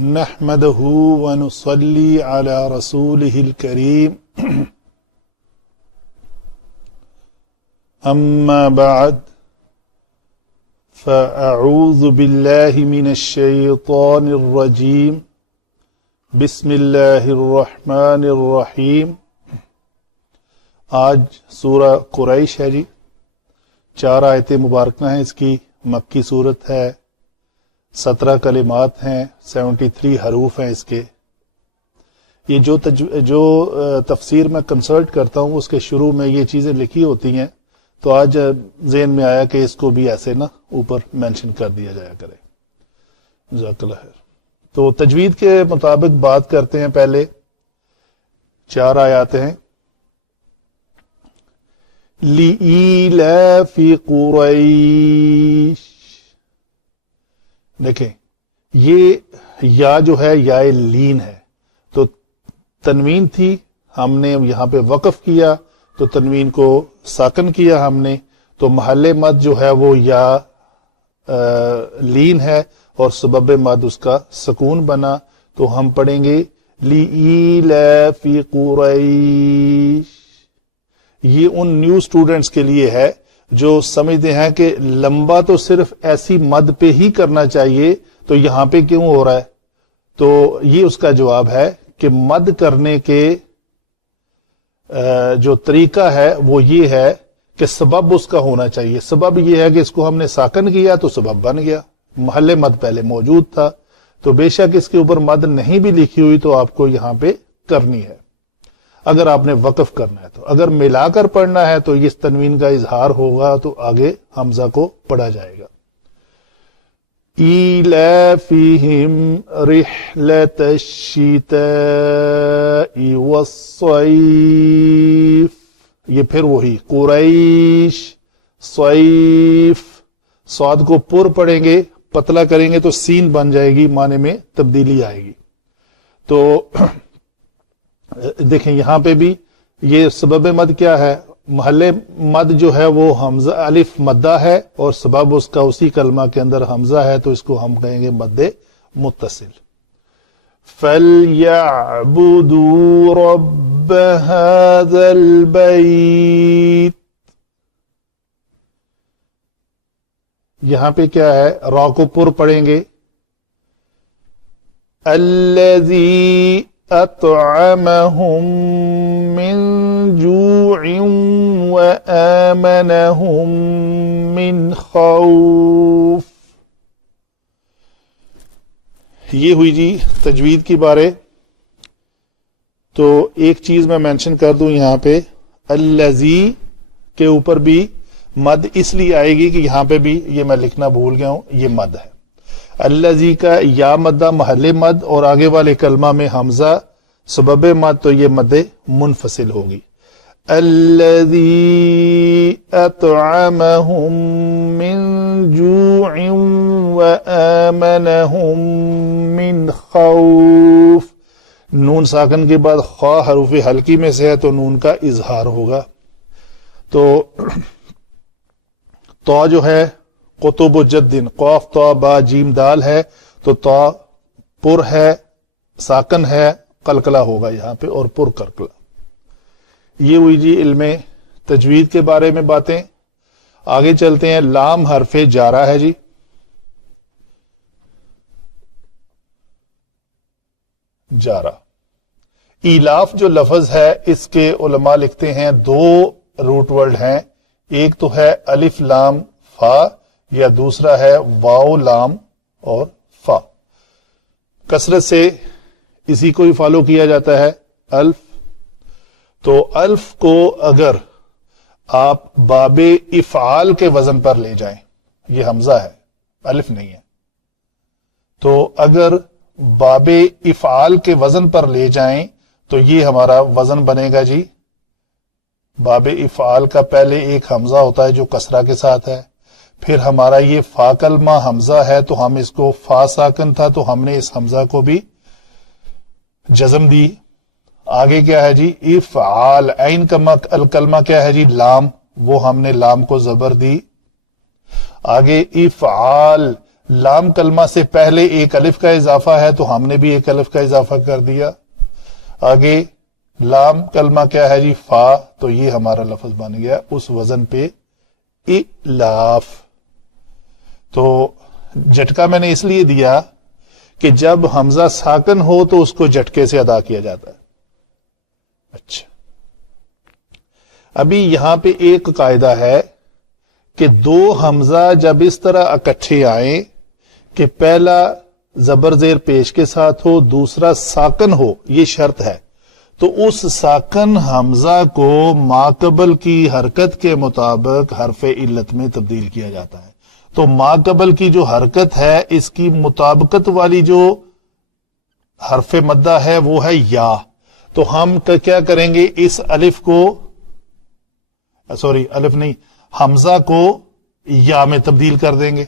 نحمده ونصلي على رسوله الكريم أما بعد فأعوذ بالله من الشيطان الرجيم بسم الله الرحمن الرحيم۔ آج سورہ قریش ہے جی، 4 آیتیں مبارکہ ہیں، اس کی مکی صورت ہے، 17 کلمات ہیں، 73 حروف ہیں اس کے۔ یہ جو تفسیر میں کنسلٹ کرتا ہوں اس کے شروع میں یہ چیزیں لکھی ہوتی ہیں، تو آج ذہن میں آیا کہ اس کو بھی ایسے نا اوپر مینشن کر دیا جایا کرے۔ جزاک اللہ خیر۔ تو تجوید کے مطابق بات کرتے ہیں۔ پہلے 4 آیات ہیں۔ لِإِيلَافِ قُرَيْشٍ، دیکھیں یہ یا جو ہے یا لین ہے، تو تنوین تھی، ہم نے یہاں پہ وقف کیا تو تنوین کو ساکن کیا ہم نے، تو محل مد جو ہے وہ یا لین ہے اور سبب مد اس کا سکون بنا، تو ہم پڑھیں گے لِإِيلَافِ قُرَيْشٍ۔ یہ ان نیو اسٹوڈنٹس کے لیے ہے جو سمجھتے ہیں کہ لمبا تو صرف ایسی مد پہ ہی کرنا چاہیے، تو یہاں پہ کیوں ہو رہا ہے؟ تو یہ اس کا جواب ہے کہ مد کرنے کے جو طریقہ ہے وہ یہ ہے کہ سبب اس کا ہونا چاہیے۔ سبب یہ ہے کہ اس کو ہم نے ساکن کیا تو سبب بن گیا، محل مد پہلے موجود تھا، تو بے شک اس کے اوپر مد نہیں بھی لکھی ہوئی تو آپ کو یہاں پہ کرنی ہے اگر آپ نے وقف کرنا ہے۔ تو اگر ملا کر پڑھنا ہے تو اس تنوین کا اظہار ہوگا تو آگے حمزہ کو پڑھا جائے گا۔ ایلافہم رحلۃ الشتاء والصیف، یہ پھر وہی قریش صیف، صاد کو پر پڑھیں گے، پتلا کریں گے تو سین بن جائے گی، معنی میں تبدیلی آئے گی۔ تو دیکھیں یہاں پہ بھی یہ سبب مد کیا ہے؟ محل مد جو ہے وہ حمزہ الف مدہ ہے اور سبب اس کا اسی کلمہ کے اندر حمزہ ہے، تو اس کو ہم کہیں گے مد متصل۔ فَلْيَعْبُدُوا رَبَّ هَذَا الْبَيْتِ، یہاں پہ کیا ہے؟ را کو پر پڑھیں گے، الَّذِي اطعمهم من جوع وآمنهم من خوف۔ یہ ہوئی جی تجوید کی بارے۔ تو ایک چیز میں مینشن کر دوں یہاں پہ، الذی کے اوپر بھی مد اس لیے آئے گی کہ یہاں پہ بھی یہ میں لکھنا بھول گیا ہوں، یہ مد ہے۔ الذی کا یا مدہ محل مد اور آگے والے کلمہ میں حمزہ سبب مد، تو یہ مد منفصل ہوگی۔ الذی اطعمہم من جوع وآمنہم من خوف۔ نون ساکن کے بعد خا حروف حلقی میں سے ہے تو نون کا اظہار ہوگا۔ تو تو جو ہے قطب و جدن، قاف تا با جیم دال ہے، تو تا پر ہے، ساکن ہے، قلقلہ ہوگا یہاں پہ اور پر قلقلہ۔ یہ ہوئی جی علم تجوید کے بارے میں باتیں۔ آگے چلتے ہیں۔ لام حرف جارہ ہے جی۔ جارہ ایلاف جو لفظ ہے اس کے علماء لکھتے ہیں 2 روٹ ورڈ ہیں، ایک تو ہے الف لام فا، یا دوسرا ہے واو لام اور فا۔ کثرت سے اسی کو ہی فالو کیا جاتا ہے، الف۔ تو الف کو اگر آپ باب افعال کے وزن پر لے جائیں، یہ حمزہ ہے، الف نہیں ہے، تو اگر باب افعال کے وزن پر لے جائیں تو یہ ہمارا وزن بنے گا جی، باب افعال کا پہلے ایک حمزہ ہوتا ہے جو کسرہ کے ساتھ ہے، پھر ہمارا یہ فا کلمہ حمزہ ہے تو ہم اس کو فا ساکن تھا تو ہم نے اس حمزہ کو بھی جزم دی۔ آگے کیا ہے جی؟ افعال، عین الکلمہ کیا ہے جی؟ لام، وہ ہم نے لام کو زبر دی۔ آگے افعال، لام کلمہ سے پہلے ایک الف کا اضافہ ہے تو ہم نے بھی ایک الف کا اضافہ کر دیا. آگے لام کلمہ کیا ہے جی؟ فا. تو یہ ہمارا لفظ بن گیا اس وزن پہ الاف. تو جھٹکا میں نے اس لیے دیا کہ جب حمزہ ساکن ہو تو اس کو جھٹکے سے ادا کیا جاتا ہے. اچھا، ابھی یہاں پہ ایک قاعدہ ہے کہ دو حمزہ جب اس طرح اکٹھے آئیں کہ پہلا زبر زیر پیش کے ساتھ ہو، دوسرا ساکن ہو، یہ شرط ہے، تو اس ساکن حمزہ کو ماقبل کی حرکت کے مطابق حرف علت میں تبدیل کیا جاتا ہے. تو ماقبل کی جو حرکت ہے اس کی مطابقت والی جو حرف مدہ ہے وہ ہے یا. تو ہم کیا کریں گے؟ اس الف کو الف نہیں، حمزہ کو یا میں تبدیل کر دیں گے.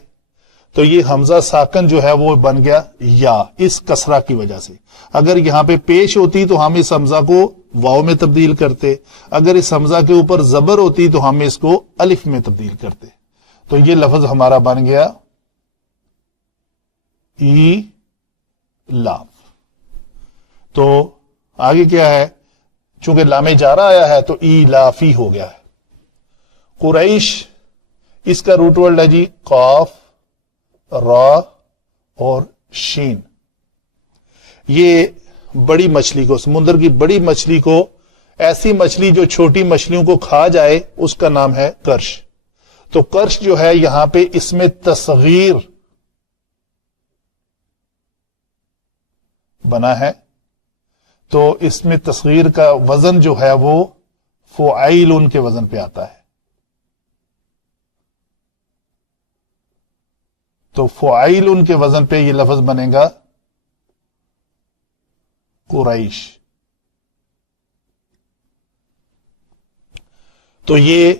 تو یہ حمزہ ساکن جو ہے وہ بن گیا یا اس کسرہ کی وجہ سے. اگر یہاں پہ پیش ہوتی تو ہم اس حمزہ کو واو میں تبدیل کرتے، اگر اس حمزہ کے اوپر زبر ہوتی تو ہم اس کو الف میں تبدیل کرتے. تو یہ لفظ ہمارا بن گیا ایلاف. تو آگے کیا ہے؟ چونکہ لام جارہ آیا ہے تو ایلافی ہو گیا ہے. قریش، اس کا روٹ ورڈ ہے جی قاف، را اور شین. یہ بڑی مچھلی کو، سمندر کی بڑی مچھلی کو، ایسی مچھلی جو چھوٹی مچھلیوں کو کھا جائے اس کا نام ہے کرش. تو کرش جو ہے یہاں پہ اس میں تصغیر بنا ہے، تو اس میں تصغیر کا وزن جو ہے وہ فعیلن کے وزن پہ آتا ہے. تو فعیلن کے وزن پہ یہ لفظ بنے گا قریش. تو یہ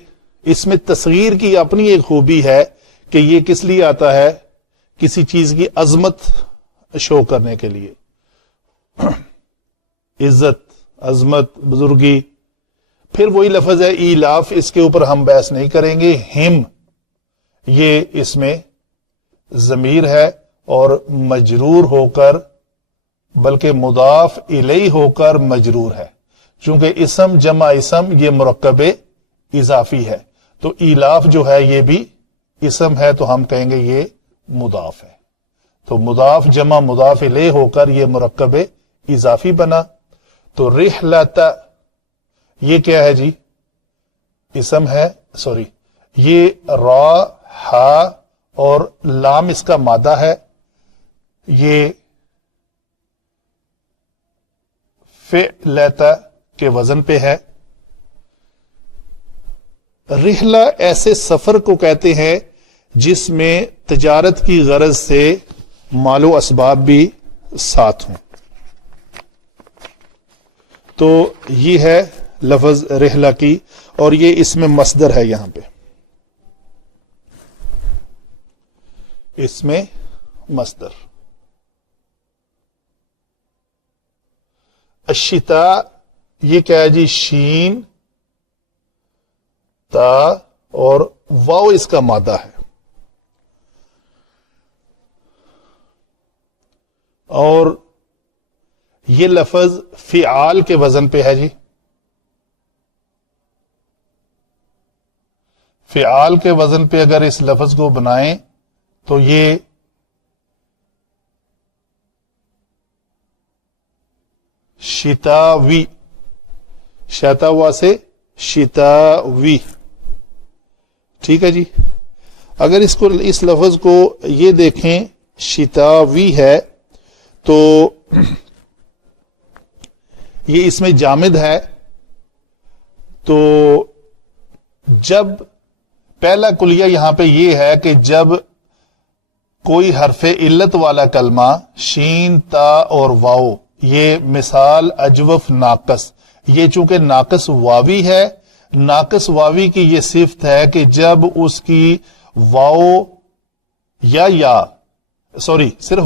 اس میں تصغیر کی اپنی ایک خوبی ہے کہ یہ کس لیے آتا ہے؟ کسی چیز کی عظمت شو کرنے کے لیے، عزت، عظمت، بزرگی. پھر وہی لفظ ہے ایلاف، اس کے اوپر ہم بحث نہیں کریں گے. ہم، یہ اس میں ضمیر ہے اور مجرور ہو کر، بلکہ مضاف الیہ ہو کر مجرور ہے. چونکہ اسم جمع اسم یہ مرکب اضافی ہے، تو ایلاف جو ہے یہ بھی اسم ہے تو ہم کہیں گے یہ مضاف ہے. تو مضاف جمع مضاف الیہ ہو کر یہ مرکب اضافی بنا. تو رحلت، یہ کیا ہے جی؟ اسم ہے، یہ را، ہا اور لام اس کا مادہ ہے. یہ فعلت کے وزن پہ ہے. رحلہ ایسے سفر کو کہتے ہیں جس میں تجارت کی غرض سے مال و اسباب بھی ساتھ ہوں. تو یہ ہے لفظ رحلہ کی، اور یہ اس میں مصدر ہے. یہاں پہ اس میں مصدر. الشتاء، یہ کیا ہے جی؟ شین، تا اور واو اس کا مادہ ہے. اور یہ لفظ فعال کے وزن پہ ہے جی. فعال کے وزن پہ اگر اس لفظ کو بنائیں تو یہ شتاوی، شتاوا سے شتاوی. ٹھیک ہے جی. اگر اس لفظ کو یہ دیکھیں شتاوی ہے تو یہ اس میں جامد ہے. تو جب پہلا کلیہ یہاں پہ یہ ہے کہ جب کوئی حرف علت والا کلمہ شین، تا اور واو، یہ مثال اجوف ناقص، یہ چونکہ ناقص واوی ہے، ناقص واوی کی یہ صفت ہے کہ جب اس کی واو صرف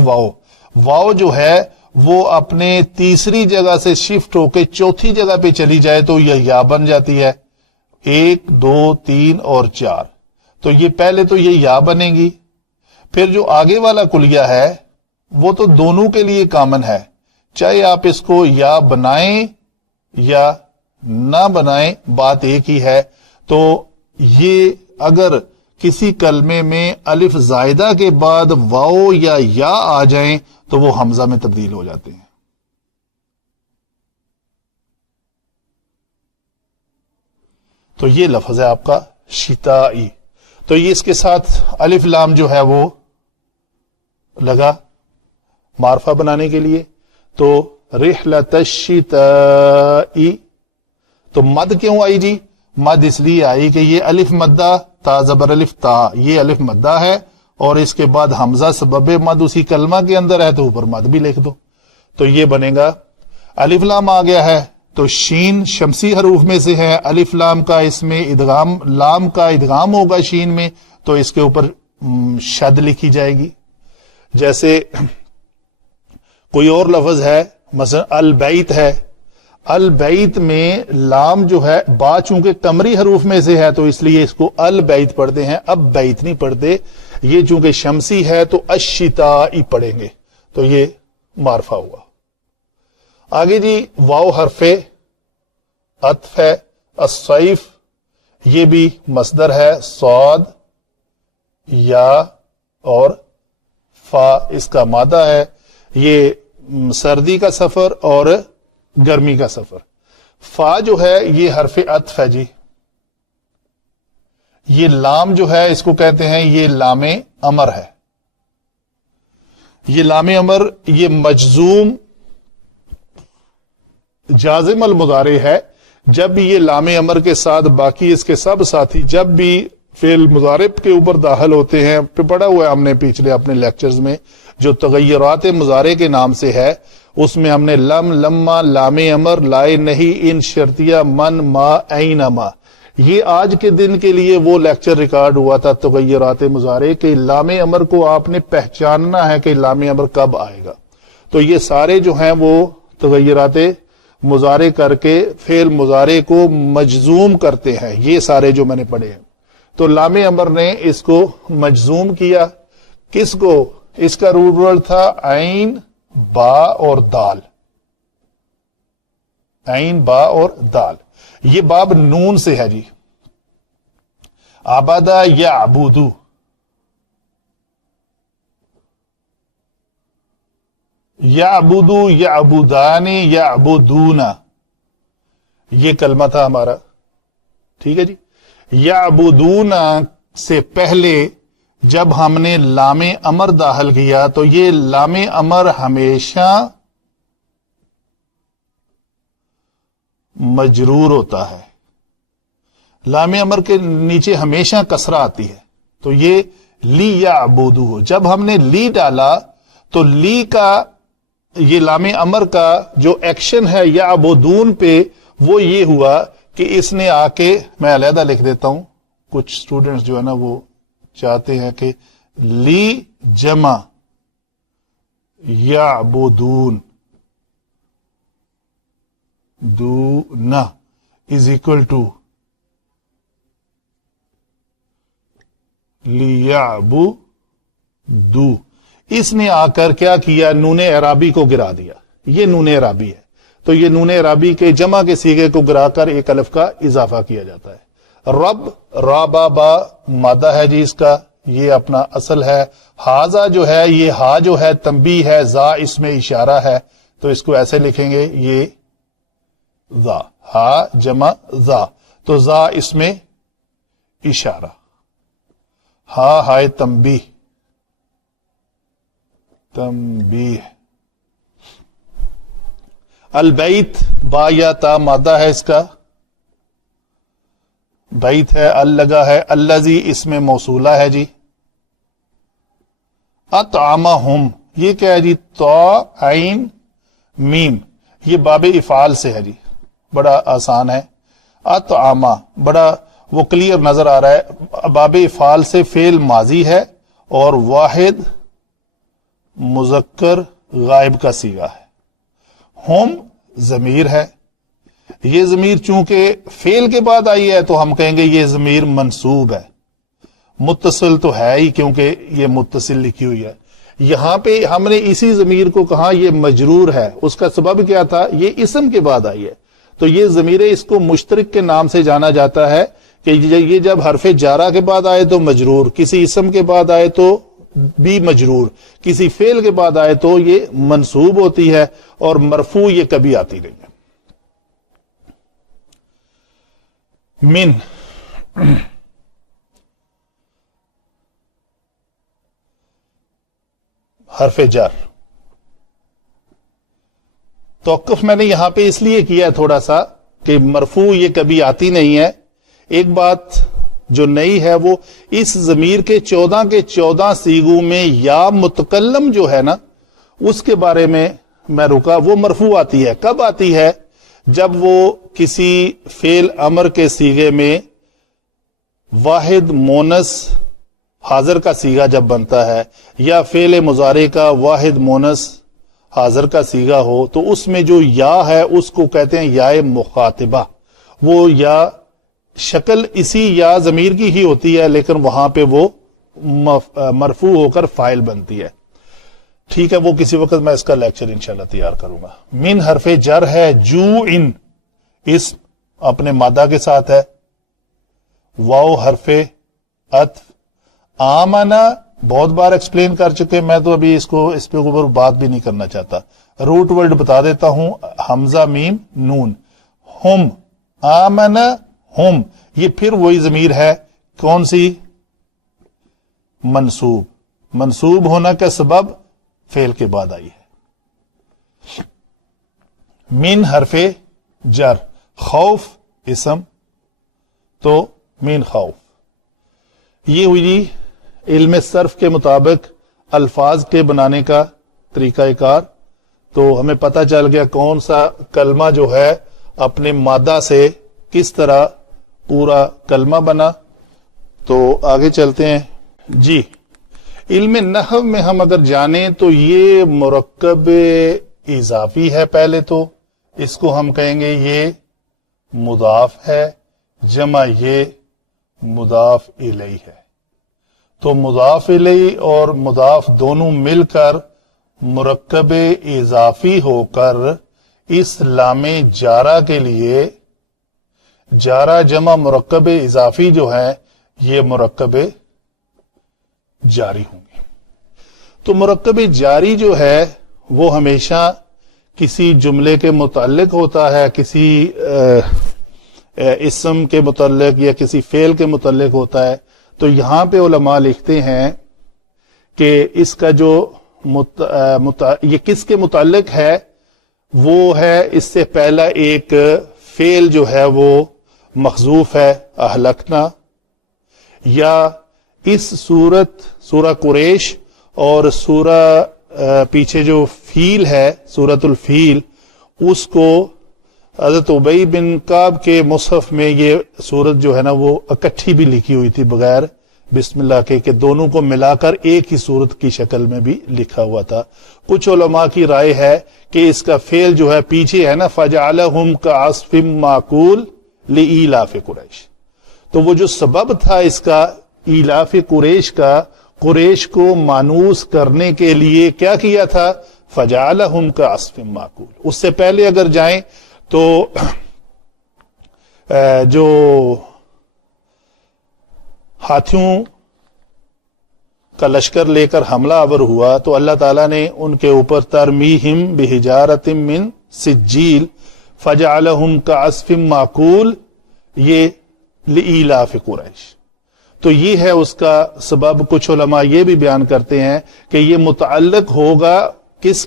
واو جو ہے وہ اپنے تیسری جگہ سے شفٹ ہو کے چوتھی جگہ پہ چلی جائے تو یہ یا بن جاتی ہے. 1، 2، 3 اور 4. تو یہ پہلے تو یہ یا بنے گی، پھر جو آگے والا کلیہ ہے وہ تو دونوں کے لیے کامن ہے، چاہے آپ اس کو یا بنائیں یا نہ بنائیں، بات ایک ہی ہے. تو یہ اگر کسی کلمے میں الف زائدہ کے بعد واو یا آ جائیں تو وہ حمزہ میں تبدیل ہو جاتے ہیں. تو یہ لفظ ہے آپ کا شتائی. تو یہ اس کے ساتھ الف لام جو ہے وہ لگا معرفہ بنانے کے لیے. تو رحلۃ الشتائی، تو مد کیوں آئی جی؟ مد اس لیے آئی کہ یہ الف مدہ تا زبر الف تا، یہ الف مدہ ہے اور اس کے بعد حمزہ سبب مد اسی کلمہ کے اندر ہے تو اوپر مد بھی لکھ دو. تو یہ بنے گا الف لام آ گیا ہے تو شین شمسی حروف میں سے ہے، الف لام کا اس میں ادغام، لام کا ادغام ہوگا شین میں، تو اس کے اوپر شد لکھی جائے گی. جیسے کوئی اور لفظ ہے مثلا البیت ہے، البیت میں لام جو ہے با چونکہ قمری حروف میں سے ہے تو اس لیے اس کو البیت پڑھتے ہیں، اب بیت نہیں پڑھتے. یہ چونکہ شمسی ہے تو الشتائی پڑھیں گے. تو یہ معرفہ ہوا. آگے جی واو حرف عطف ہے، الصیف، یہ بھی مصدر ہے، صاد یا اور فا اس کا مادہ ہے. یہ سردی کا سفر اور گرمی کا سفر. فا جو ہے یہ حرف عطف ہے جی. یہ لام جو ہے اس کو کہتے ہیں یہ لام امر ہے. یہ لام امر یہ مجزوم جازم المضارع ہے. جب بھی یہ لام امر کے ساتھ باقی اس کے سب ساتھی جب بھی فعل مضارع کے اوپر داخل ہوتے ہیں، پڑھا ہوا ہے ہم نے پچھلے اپنے لیکچرز میں جو تغیرات مضارع کے نام سے ہے، اس میں ہم نے لم، لما، لام امر، لائے نہیں، ان، شرطیہ، من، ما، این، ما، یہ آج کے دن کے لیے وہ لیکچر ریکارڈ ہوا تھا تغیرات مضارع کہ لام امر کو آپ نے پہچاننا ہے کہ لام امر کب آئے گا. تو یہ سارے جو ہیں وہ تغیرات مضارع کر کے فعل مضارع کو مجزوم کرتے ہیں، یہ سارے جو میں نے پڑھے ہیں. تو لام امر نے اس کو مجزوم کیا. کس کو؟ اس کا روٹ ورڈ تھا عین، با اور دال. عین، با اور دال. یہ باب نون سے ہے جی. عبدہ یعبدو، یعبدو، یعبدان، یعبدون، یہ کلمہ تھا ہمارا. ٹھیک ہے جی. یعبدون سے پہلے جب ہم نے لام امر داخل کیا تو یہ لام امر ہمیشہ مجرور ہوتا ہے. لام امر کے نیچے ہمیشہ کسرہ آتی ہے. تو یہ لی یعبدو، جب ہم نے لی ڈالا تو لی کا یہ لام امر کا جو ایکشن ہے یعبدون پہ وہ یہ ہوا کہ اس نے آ کے، میں علیحدہ لکھ دیتا ہوں، کچھ سٹوڈنٹس جو ہے نا وہ چاہتے ہیں کہ لی جمع یعبدون دون از اکول ٹو لیعبدو. اس نے آ کر کیا کیا؟ نون اعرابی کو گرا دیا. یہ نون اعرابی ہے تو یہ نون اعرابی کے جمع کے صیغے کو گرا کر ایک الف کا اضافہ کیا جاتا ہے. رب، رابا، با مادہ ہے جی اس کا، یہ اپنا اصل ہے. ہاذا جو ہے یہ ہا جو ہے تنبیہ ہے، زا اس میں اشارہ ہے تو اس کو ایسے لکھیں گے یہ زا، ہا جمع زا، تو زا اس میں اشارہ. ہا ہائے تنبیہ، تنبیہ. البیت، با یا تا مادہ ہے اس کا، بیت ہے، ال لگا ہے، الذی اس میں موصولہ ہے جی. اطعمہم، یہ کیا ہے جی؟ تا عین میم، یہ باب افعال سے ہے جی، بڑا آسان ہے. اطعمہ بڑا وہ کلیئر نظر آ رہا ہے. باب افعال سے فعل ماضی ہے اور واحد مذکر غائب کا صیغہ ہے. ہم ضمیر ہے. یہ ضمیر چونکہ فعل کے بعد آئی ہے تو ہم کہیں گے یہ ضمیر منصوب ہے. متصل تو ہے ہی کیونکہ یہ متصل لکھی ہوئی ہے. یہاں پہ ہم نے اسی ضمیر کو کہا یہ مجرور ہے. اس کا سبب کیا تھا؟ یہ اسم کے بعد آئی ہے تو یہ ضمیر اس کو مشترک کے نام سے جانا جاتا ہے کہ یہ جب حرف جارہ کے بعد آئے تو مجرور، کسی اسم کے بعد آئے تو بھی مجرور، کسی فعل کے بعد آئے تو یہ منصوب ہوتی ہے، اور مرفوع یہ کبھی آتی نہیں ہے. من حرف جر. توقف میں نے یہاں پہ اس لیے کیا تھوڑا سا کہ مرفوع یہ کبھی آتی نہیں ہے. ایک بات جو نئی ہے وہ اس ضمیر کے 14 صیغوں میں یا متکلم جو ہے نا اس کے بارے میں رکا. وہ مرفوع آتی ہے. کب آتی ہے؟ جب وہ کسی فعل امر کے صیغے میں واحد مونس حاضر کا صیغہ جب بنتا ہے، یا فعل مضارع کا واحد مونس حاضر کا صیغہ ہو، تو اس میں جو یا ہے اس کو کہتے ہیں یا مخاطبہ. وہ یا شکل اسی یا ضمیر کی ہی ہوتی ہے لیکن وہاں پہ وہ مرفوع ہو کر فاعل بنتی ہے. ٹھیک ہے، وہ کسی وقت میں اس کا لیکچر انشاءاللہ تیار کروں گا. من حرف جر ہے جوعن، اس اپنے مادہ کے ساتھ ہے. واو حرف عطف. آمنا بہت بار ایکسپلین کر چکے، میں تو ابھی اس پہ اوپر بات بھی نہیں کرنا چاہتا. روٹ ورڈ بتا دیتا ہوں، حمزہ میم نون. ہم، آمنا ہم، یہ پھر وہی ضمیر ہے. کون سی؟ منصوب. منصوب ہونا کا سبب فعل کے بعد آئی ہے. من حرف جر. خوف اسم، تو من خوف. یہ ہوئی علم صرف کے مطابق الفاظ کے بنانے کا طریقہ کار. تو ہمیں پتہ چل گیا کون سا کلمہ جو ہے اپنے مادہ سے کس طرح پورا کلمہ بنا. تو آگے چلتے ہیں جی. علم نحو میں ہم اگر جانیں تو یہ مرکب اضافی ہے. پہلے تو اس کو ہم کہیں گے یہ مضاف ہے، جمع یہ مضاف الیہ ہے. تو مضاف الیہ اور مضاف دونوں مل کر مرکب اضافی ہو کر اس لام جارہ کے لیے جارہ جمع مرکب اضافی جو ہے یہ مرکب جاری ہوں گے. تو مرکب جاری جو ہے وہ ہمیشہ کسی جملے کے متعلق ہوتا ہے، کسی اسم کے متعلق یا کسی فعل کے متعلق ہوتا ہے. تو یہاں پہ علماء لکھتے ہیں کہ اس کا جو یہ کس کے متعلق ہے وہ ہے اس سے پہلا ایک فعل جو ہے وہ محذوف ہے، اہلکنا. یا اس سورہ قریش اور سورہ پیچھے جو فیل ہے سورۃ الفیل، اس کو حضرت ابی بن کعب کے مصحف میں یہ سورت جو ہے نا وہ اکٹھی بھی لکھی ہوئی تھی بغیر بسم اللہ کے، کہ دونوں کو ملا کر ایک ہی سورت کی شکل میں بھی لکھا ہوا تھا. کچھ علماء کی رائے ہے کہ اس کا فعل جو ہے پیچھے ہے نا فجعلہم کعصف ماکول لإیلاف قریش، تو وہ جو سبب تھا اس کا ایلاف قریش کا، قریش کو مانوس کرنے کے لیے کیا کیا تھا؟ فجعلہم کعصف ماکول. اس سے پہلے اگر جائیں تو جو ہاتھیوں کا لشکر لے کر حملہ آور ہوا تو اللہ تعالیٰ نے ان کے اوپر ترمیہم بحجارۃ من سجیل فجعلہم کعصف ماکول، یہ لإیلاف قریش. تو یہ ہے اس کا سبب. کچھ علماء یہ بھی بیان کرتے ہیں کہ یہ متعلق ہوگا کس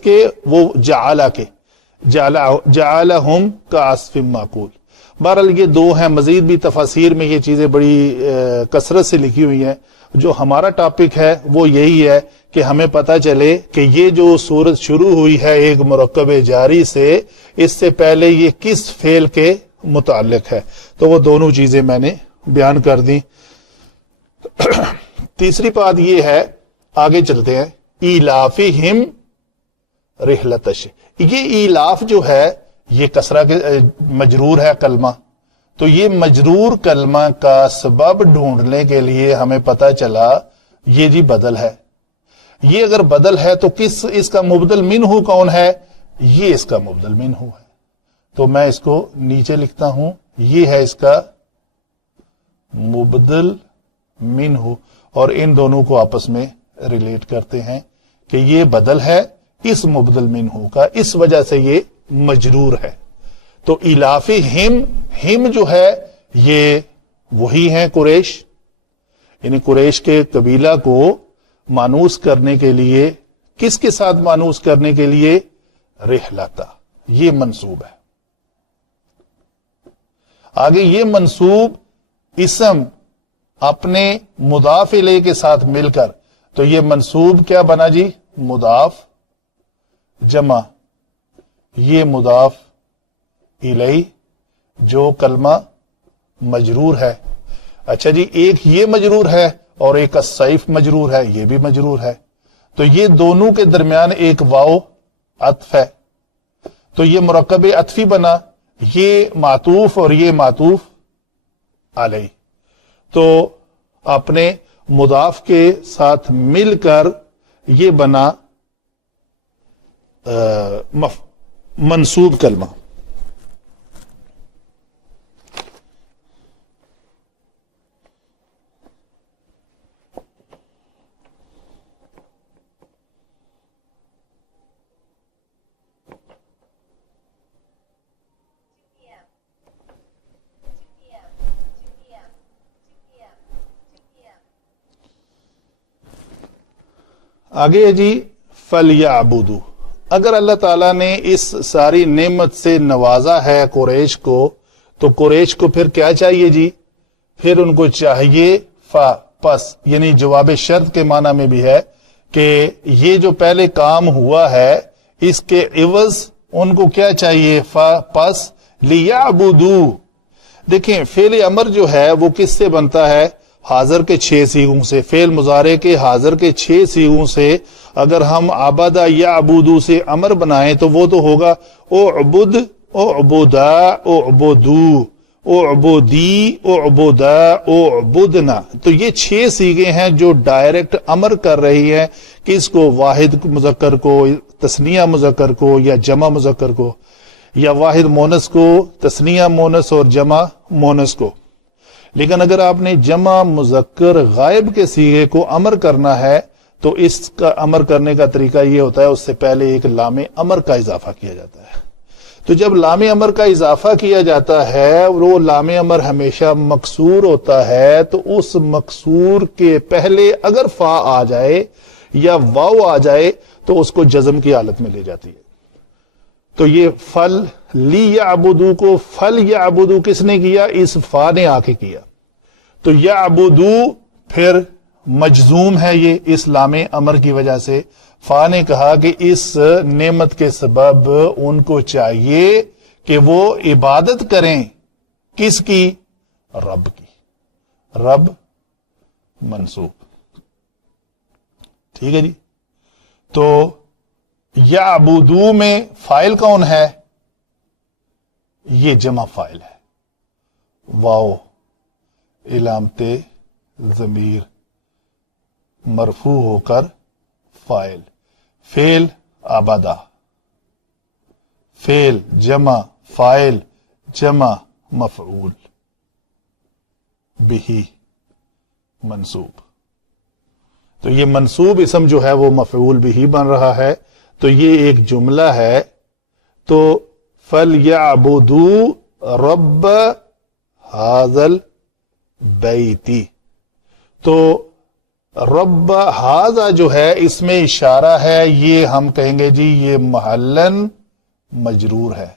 کے وہ جعلہ کے، جعلہم کعصف ماکول. بہرحال یہ دو ہیں. مزید بھی تفاسیر میں یہ چیزیں بڑی کثرت سے لکھی ہوئی ہیں. جو ہمارا ٹاپک ہے وہ یہی ہے کہ ہمیں پتہ چلے کہ یہ جو سورت شروع ہوئی ہے ایک مرکب جاری سے، اس سے پہلے یہ کس فعل کے متعلق ہے. تو وہ دونوں چیزیں میں نے بیان کر دی. تیسری بات یہ ہے، آگے چلتے ہیں، ایلافہم رحلۃ الشتاء. یہ ایلاف جو ہے یہ کسرہ کے مجرور ہے کلمہ، تو یہ مجرور کلمہ کا سبب ڈھونڈنے کے لیے ہمیں پتا چلا یہ جی بدل ہے. یہ اگر بدل ہے تو اس کا مبدل منہ کون ہے؟ یہ اس کا مبدل منہ ہے. تو میں اس کو نیچے لکھتا ہوں، یہ ہے اس کا مبدل منہ، اور ان دونوں کو آپس میں ریلیٹ کرتے ہیں کہ یہ بدل ہے اس مبدل منہ کا، اس وجہ سے یہ مجرور ہے. تو الاف ہم جو ہے یہ وہی ہیں قریش، یعنی قریش کے قبیلہ کو مانوس کرنے کے لیے، کس کے ساتھ مانوس کرنے کے لیے؟ رحلتا، یہ منصوب ہے. آگے یہ منصوب اسم اپنے مضاف الیہ کے ساتھ مل کر، تو یہ منصوب کیا بنا جی؟ مضاف جمع یہ مضاف الیہ جو کلمہ مجرور ہے. اچھا جی، ایک یہ مجرور ہے اور ایک السیف مجرور ہے، یہ بھی مجرور ہے. تو یہ دونوں کے درمیان ایک واو عطف ہے، تو یہ مرکب عطفی بنا، یہ معطوف اور یہ معطوف علیہ. تو اپنے مضاف کے ساتھ مل کر یہ بنا منصوب کلمہ. آگے ہے جی فَلْيَعْبُدُوا. اگر اللہ تعالیٰ نے اس ساری نعمت سے نوازا ہے قریش کو، تو قریش کو پھر کیا چاہیے جی؟ پھر ان کو چاہیے پس، یعنی جواب شرط کے معنی میں بھی ہے کہ یہ جو پہلے کام ہوا ہے اس کے عوض ان کو کیا چاہیے؟ پس لِيَعْبُدُوا. دیکھیں فعل امر جو ہے وہ کس سے بنتا ہے؟ حاضر کے 6 صیغوں سے. فعل مضارع کے حاضر کے 6 صیغوں سے اگر ہم عبدا یعبدو سے امر بنائیں تو وہ تو ہوگا اعبد، اعبدا، اعبدو، اعبدی، اعبدا، اعبدنا. تو یہ 6 صیغے ہیں جو ڈائریکٹ امر کر رہی ہیں کس کو؟ واحد مذکر کو، تثنیہ مذکر کو، یا جمع مذکر کو، یا واحد مونس کو، تثنیہ مونس اور جمع مونس کو. لیکن اگر آپ نے جمع مذکر غائب کے صیغے کو امر کرنا ہے تو اس کا امر کرنے کا طریقہ یہ ہوتا ہے اس سے پہلے ایک لام امر کا اضافہ کیا جاتا ہے. تو جب لام امر کا اضافہ کیا جاتا ہے وہ لام امر ہمیشہ مکسور ہوتا ہے، تو اس مکسور کے پہلے اگر فا آ جائے یا واو آ جائے تو اس کو جزم کی حالت میں لے جاتی ہے. تو یہ فل لیعبدو کو فل یعبدو کس نے کیا؟ اس فا نے آ کے کیا. تو یعبدو پھر مجزوم ہے یہ اس لام امر کی وجہ سے. فا نے کہا کہ اس نعمت کے سبب ان کو چاہیے کہ وہ عبادت کریں کس کی؟ رب کی. رب منصوب. ٹھیک ہے جی. تو یعبدو میں فائل کون ہے؟ یہ جمع فائل ہے. واو علامت ضمیر مرفوع ہو کر فائل. فعل عبدا، فعل جمع فائل جمع مفعول بہی منصوب. تو یہ منصوب اسم جو ہے وہ مفعول بہی بن رہا ہے. تو یہ ایک جملہ ہے. تو فَلْيَعْبُدُوا رَبَّ هَذَا الْبَيْتِ. تو رب ہاذا جو ہے اس میں اشارہ ہے، یہ ہم کہیں گے جی یہ محلن مجرور ہے.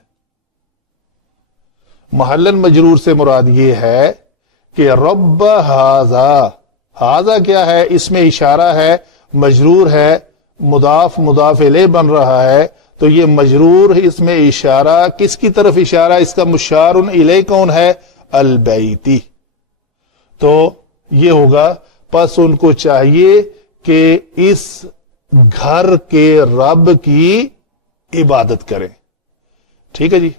محلن مجرور سے مراد یہ ہے کہ رب ہاذا، ہاذا کیا ہے؟ اس میں اشارہ ہے، مجرور ہے، مضاف مضاف الیہ بن رہا ہے. تو یہ مجرور اس میں اشارہ کس کی طرف اشارہ؟ اس کا مشار الیہ کون ہے؟ البیتی. تو یہ ہوگا پس ان کو چاہیے کہ اس گھر کے رب کی عبادت کریں. ٹھیک ہے جی.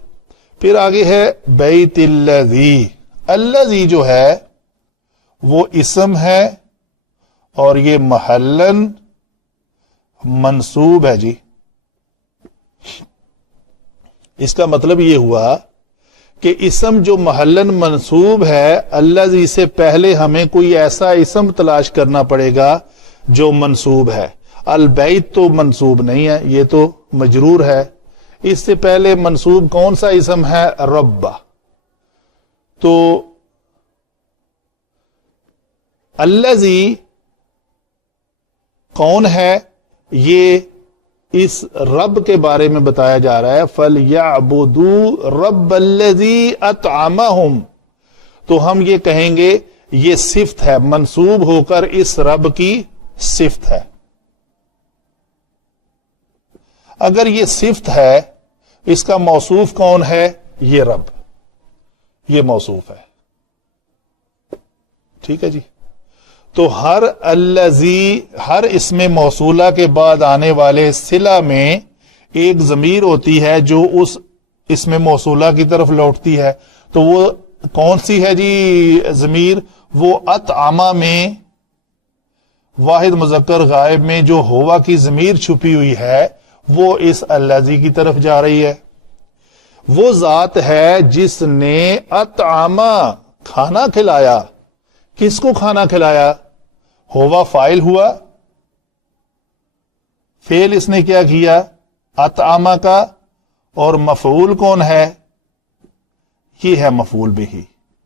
پھر آگے ہے بیت الذی. الذی جو ہے وہ اسم ہے اور یہ محلن منصوب ہے جی. اس کا مطلب یہ ہوا کہ اسم جو محلن منصوب ہے، الذی سے پہلے ہمیں کوئی ایسا اسم تلاش کرنا پڑے گا جو منصوب ہے. البیت تو منصوب نہیں ہے، یہ تو مجرور ہے. اس سے پہلے منصوب کون سا اسم ہے؟ رب. تو الذی کون ہے؟ یہ اس رب کے بارے میں بتایا جا رہا ہے. فَلْيَعْبُدُوا رَبَّ الَّذِي أَطْعَمَهُمْ. تو ہم یہ کہیں گے یہ صفت ہے، منصوب ہو کر اس رب کی صفت ہے. اگر یہ صفت ہے، اس کا موصوف کون ہے؟ یہ رب، یہ موصوف ہے. ٹھیک ہے جی. تو ہر الذی، ہر اسم موصولہ کے بعد آنے والے صلہ میں ایک ضمیر ہوتی ہے جو اس اسم موصولہ کی طرف لوٹتی ہے. تو وہ کون سی ہے جی ضمیر؟ وہ اطعمہ میں واحد مذکر غائب میں جو ہوا کی ضمیر چھپی ہوئی ہے وہ اس الذی کی طرف جا رہی ہے. وہ ذات ہے جس نے اطعمہ کھانا کھلایا. کس کو کھانا کھلایا؟ ہوا فائل ہوا، فعل اس نے کیا کیا؟ اطعمہ کا. اور مفعول کون ہے؟ یہ ہے مفعول بہ.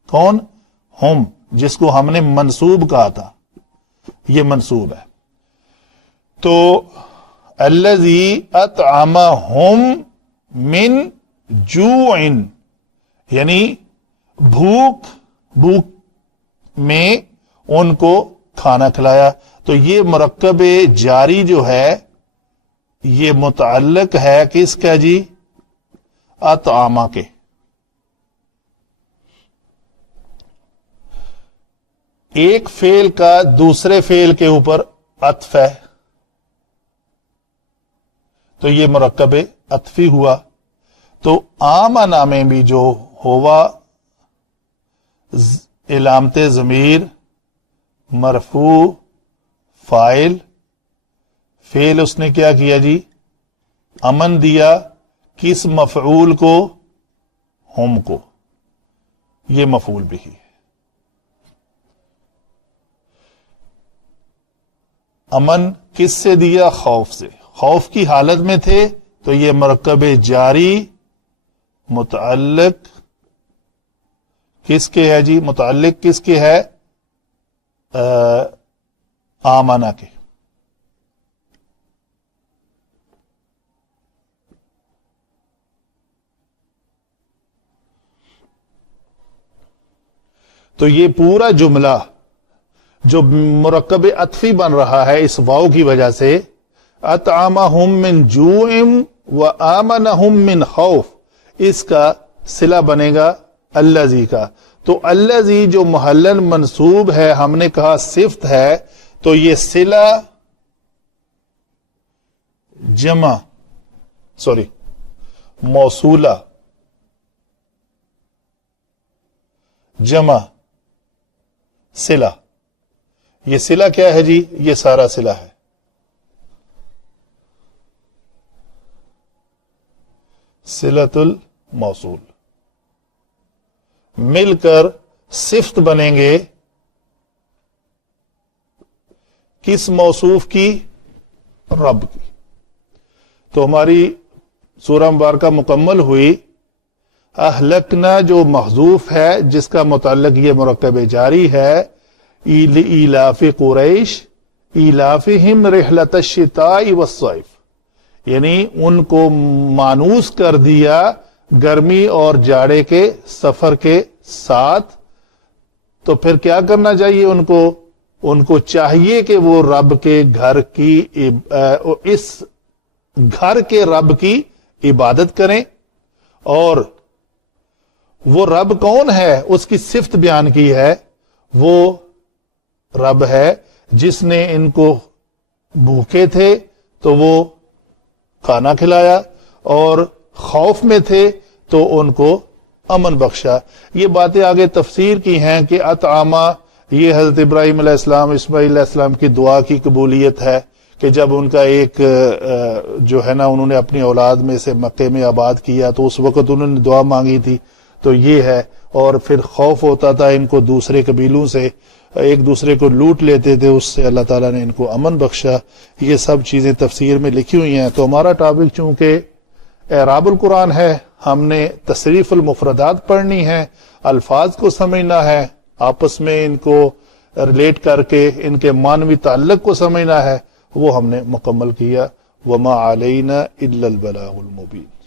کون؟ ہم، جس کو ہم نے منصوب کہا تھا، یہ منصوب ہے. تو الذی اطعمہم من جوع، یعنی بھوک میں ان کو کھانا کھلایا. تو یہ مرکب جاری جو ہے یہ متعلق ہے کس کا جی؟ اطعمہ کے. ایک فعل کا دوسرے فعل کے اوپر عطف ہے تو یہ مرکب عطفی ہوا. تو آمنہ میں بھی جو ہوا علامت ضمیر، مرفوع، فاعل، فعل اس نے کیا کیا جی؟ امن دیا. کس مفعول کو؟ ہم کو. یہ مفعول بھی ہے. امن کس سے دیا؟ خوف سے. خوف کی حالت میں تھے تو یہ مرکب جاری متعلق کس کے ہے جی؟ متعلق کس کے ہے؟ آمنہ کے. تو یہ پورا جملہ جو مرکب عطفی بن رہا ہے اس واو کی وجہ سے، اطعمہم من جوع وآمنہم من خوف، اس کا صلہ بنے گا الذی کا. تو الذی جو محلن منصوب ہے، ہم نے کہا صفت ہے، تو یہ صلہ موصولہ جمع صلہ. یہ صلہ کیا ہے جی؟ یہ سارا صلہ ہے. صلۃ الموصول مل کر صفت بنیں گے کس موصوف کی؟ رب کی. تو ہماری سورہ مبارکہ مکمل ہوئی. اہلکنا جو محذوف ہے جس کا متعلق یہ مرکب جاری ہے، ایلاف قریش ایلافہم رحلۃ الشتاء والصیف، یعنی ان کو مانوس کر دیا گرمی اور جاڑے کے سفر کے ساتھ. تو پھر کیا کرنا چاہیے ان کو چاہیے کہ وہ رب کے گھر کی اس گھر کے رب کی عبادت کریں. اور وہ رب کون ہے؟ اس کی صفت بیان کی ہے. وہ رب ہے جس نے ان کو بھوکے تھے تو وہ کھانا کھلایا، اور خوف میں تھے تو ان کو امن بخشا۔ یہ باتیں آگے تفسیر کی ہیں کہ اطعامہ یہ حضرت ابراہیم علیہ السلام اسماعیل علیہ السلام کی دعا کی قبولیت ہے کہ جب ان کا ایک جو ہے نا انہوں نے اپنی اولاد میں سے مکے میں آباد کیا تو اس وقت انہوں نے دعا مانگی تھی، تو یہ ہے۔ اور پھر خوف ہوتا تھا ان کو دوسرے قبیلوں سے، ایک دوسرے کو لوٹ لیتے تھے، اس سے اللہ تعالیٰ نے ان کو امن بخشا۔ یہ سب چیزیں تفسیر میں لکھی ہوئی ہیں۔ تو ہمارا ٹاپک چونکہ اعراب القرآن ہے، ہم نے تصریف المفردات پڑھنی ہے، الفاظ کو سمجھنا ہے، آپس میں ان کو ریلیٹ کر کے ان کے معنوی تعلق کو سمجھنا ہے، وہ ہم نے مکمل کیا۔ وما علینا الا البلاغ المبین۔